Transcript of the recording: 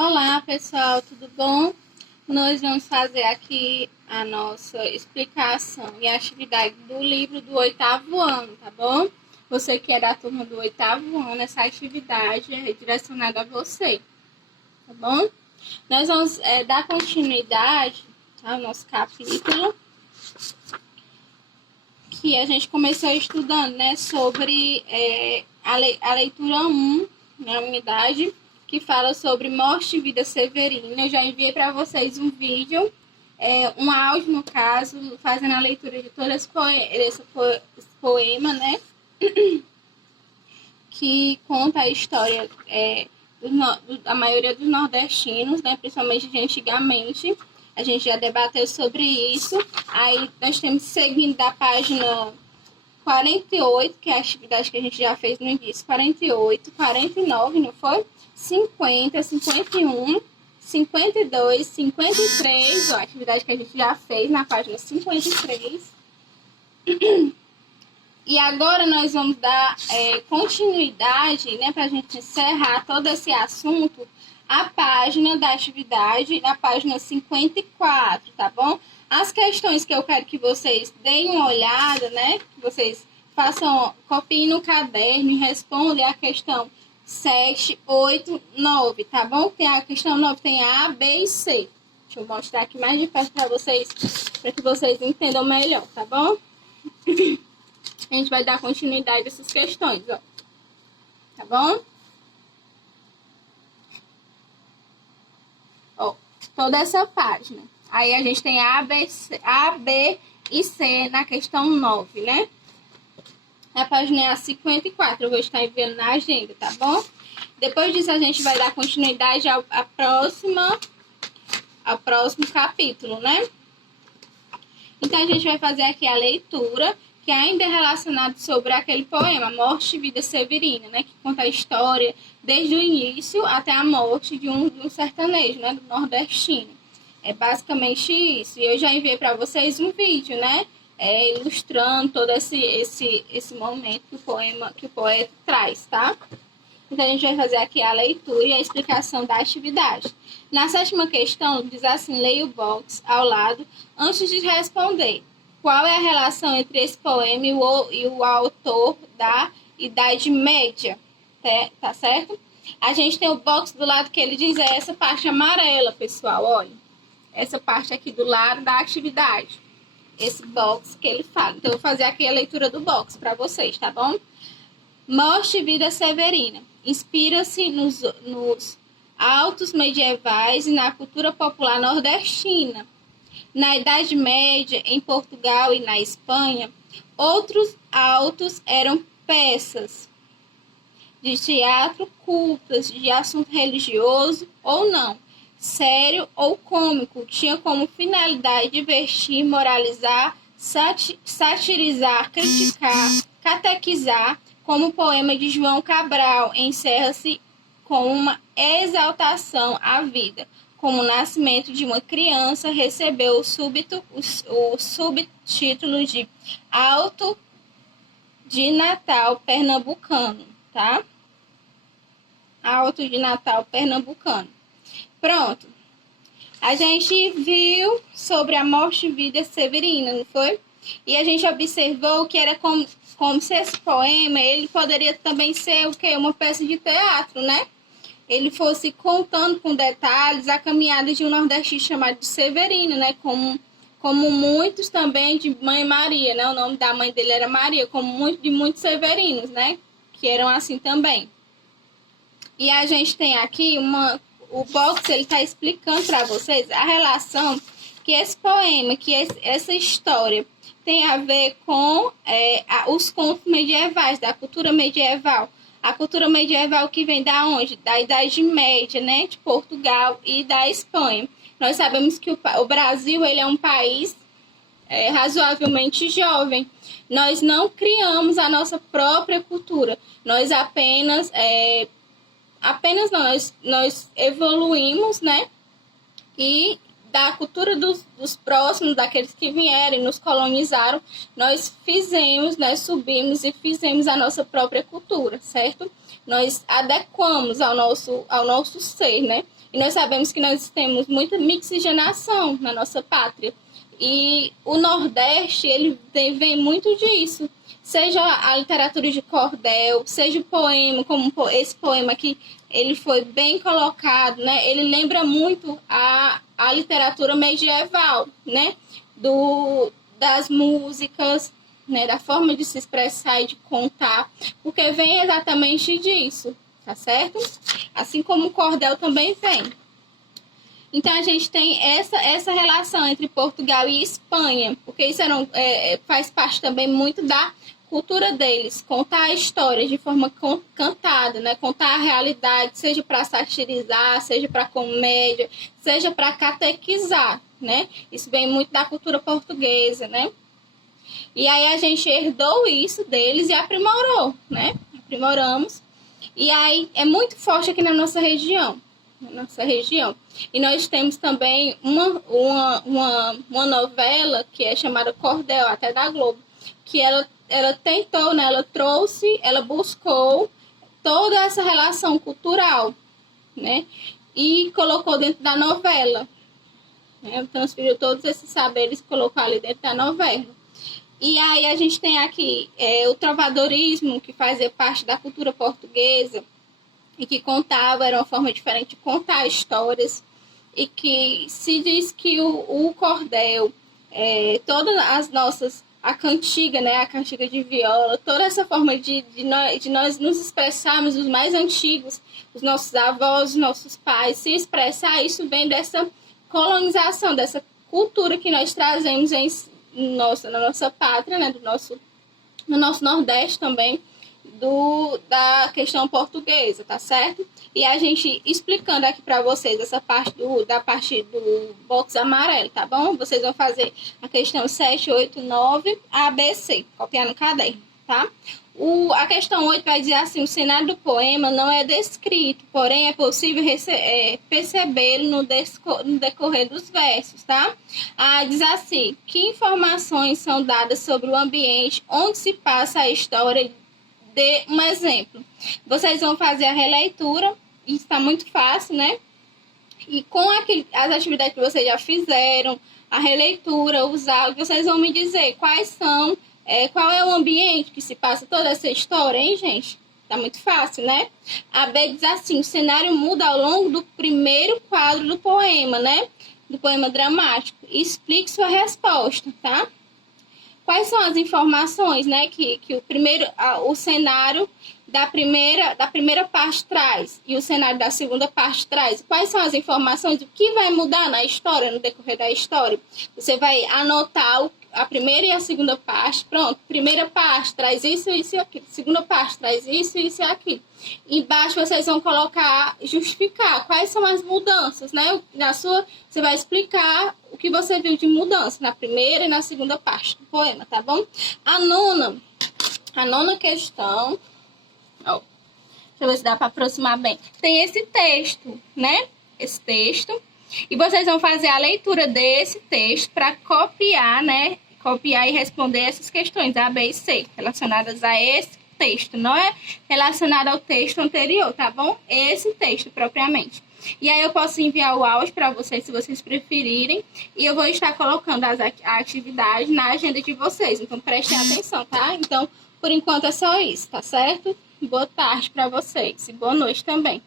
Olá, pessoal, tudo bom? Nós vamos fazer aqui a nossa explicação e atividade do livro do oitavo ano, tá bom? Você que é da turma do oitavo ano, essa atividade é direcionada a você, tá bom? Nós vamos dar continuidade ao nosso capítulo que a gente começou estudando, né, sobre a leitura 1, na unidade, que fala sobre morte e vida severina. Eu já enviei para vocês um vídeo, um áudio, no caso, fazendo a leitura de todo esse poema, né, que conta a história da maioria dos nordestinos, né, principalmente de antigamente. A gente já debateu sobre isso. Aí nós temos, seguindo da página 48, que é a atividade que a gente já fez no início, 48, 49, não foi? 50, 51, 52, 53, a atividade que a gente já fez na página 53. E agora nós vamos dar continuidade, né, para a gente encerrar todo esse assunto, a página da atividade, na página 54, tá bom? As questões que eu quero que vocês deem uma olhada, né, que vocês façam, copiem no caderno e respondam a questão 7, 8, 9, tá bom? Tem a questão 9, tem a A, B e C. Deixa eu mostrar aqui mais de perto para que vocês entendam melhor, tá bom? A gente vai dar continuidade a essas questões, ó. Tá bom? Ó, toda essa página. Aí a gente tem A, B e C na questão 9, né? A página é a 54, eu vou estar enviando na agenda, tá bom? Depois disso a gente vai dar continuidade ao próximo capítulo, né? Então a gente vai fazer aqui a leitura, que ainda é relacionado sobre aquele poema, Morte e Vida Severina, né? Que conta a história desde o início até a morte de um sertanejo, né? Do nordestino. É basicamente isso. E eu já enviei para vocês um vídeo, né? Ilustrando todo esse momento que o poeta traz, tá? Então a gente vai fazer aqui a leitura e a explicação da atividade. Na sétima questão, diz assim, leia o box ao lado antes de responder. Qual é a relação entre esse poema e o autor da Idade Média? Tá certo? A gente tem o box do lado que ele diz, essa parte amarela, pessoal, olha. Essa parte aqui do lado da atividade. Esse box que ele fala. Então, eu vou fazer aqui a leitura do box para vocês, tá bom? Morte e Vida Severina. Inspira-se nos autos medievais e na cultura popular nordestina. Na Idade Média, em Portugal e na Espanha, outros autos eram peças de teatro cultas, de assunto religioso ou não, sério ou cômico, tinha como finalidade divertir, moralizar, satirizar, criticar, catequizar, como o poema de João Cabral encerra-se com uma exaltação à vida, como o nascimento de uma criança recebeu o subtítulo de Alto de Natal Pernambucano, tá? Alto de Natal Pernambucano. Pronto. A gente viu sobre a morte e vida severina, não foi? E a gente observou que era como se esse poema, ele poderia também ser o quê? Uma peça de teatro, né? Ele fosse contando com detalhes a caminhada de um nordestino chamado de Severino, né? Como muitos também de Mãe Maria, né? O nome da mãe dele era Maria, como de muitos severinos, né? Que eram assim também. E a gente tem aqui o box, ele está explicando para vocês a relação que esse poema, essa história tem a ver com os contos medievais, da cultura medieval. A cultura medieval que vem da onde? Da Idade Média, né? De Portugal e da Espanha. Nós sabemos que o Brasil, ele é um país razoavelmente jovem. Nós não criamos a nossa própria cultura. Nós apenas não, nós evoluímos, né? E da cultura dos próximos, daqueles que vieram e nos colonizaram, nós fizemos, nós subimos e fizemos a nossa própria cultura, certo? Nós adequamos ao nosso ser, né? E nós sabemos que nós temos muita mixigenação na nossa pátria. E o Nordeste, ele vem muito disso. Seja a literatura de cordel, seja o poema, como esse poema aqui, ele foi bem colocado, né? Ele lembra muito a literatura medieval, né? Das músicas, né? Da forma de se expressar e de contar, porque vem exatamente disso, tá certo? Assim como o cordel também vem. Então, a gente tem essa relação entre Portugal e Espanha, porque isso faz parte também muito da cultura deles, contar a história de forma cantada, né? Contar a realidade, seja para satirizar, seja para comédia, seja para catequizar, né? Isso vem muito da cultura portuguesa, né? E aí a gente herdou isso deles e aprimorou, né? Aprimoramos. E aí é muito forte aqui na nossa região. E nós temos também uma novela que é chamada Cordel, até da Globo, que ela tentou, né? Ela buscou toda essa relação cultural, né? E colocou dentro da novela, né? Transferiu todos esses saberes e colocou ali dentro da novela. E aí a gente tem aqui o trovadorismo, que fazia parte da cultura portuguesa, e que era uma forma diferente de contar histórias, e que se diz que o cordel, todas as nossas, a cantiga, né, a cantiga de viola, toda essa forma de nós nos expressarmos, os mais antigos, os nossos avós, os nossos pais, se expressar, isso vem dessa colonização, dessa cultura que nós trazemos na nossa pátria, né, no nosso Nordeste também, da questão portuguesa, tá certo? E a gente explicando aqui para vocês essa parte da parte do box amarelo, tá bom? Vocês vão fazer a questão 7, 8, 9, A, B, C, copiar no caderno, tá? A questão 8 vai dizer assim: o cenário do poema não é descrito, porém é possível percebê-lo no decorrer dos versos, tá? Diz assim: que informações são dadas sobre o ambiente onde se passa a história? Dê um exemplo. Vocês vão fazer a releitura, isso está muito fácil, né? E com as atividades que vocês já fizeram, a releitura, os áudios, vocês vão me dizer qual é o ambiente que se passa toda essa história, hein, gente? Tá muito fácil, né? A B diz assim: o cenário muda ao longo do primeiro quadro do poema, né? Do poema dramático. Explique sua resposta, tá? Quais são as informações, né, que o cenário da primeira parte traz e o cenário da segunda parte traz? Quais são as informações? O que vai mudar na história, no decorrer da história? Você vai anotar a primeira e a segunda parte. Pronto, primeira parte traz isso, isso e aquilo. Segunda parte traz isso, isso e aquilo. Embaixo vocês vão justificar quais são as mudanças, né? Você vai explicar o que você viu de mudança na primeira e na segunda parte do poema, tá bom? A nona questão, deixa eu ver se dá para aproximar bem. Tem esse texto, né? Esse texto. E vocês vão fazer a leitura desse texto para copiar, né? Copiar e responder essas questões A, B e C, relacionadas a esse texto. Não é relacionado ao texto anterior, tá bom? Esse texto propriamente. E aí eu posso enviar o áudio para vocês, se vocês preferirem. E eu vou estar colocando a atividade na agenda de vocês. Então, prestem atenção, tá? Então, por enquanto é só isso, tá certo? Boa tarde para vocês e boa noite também.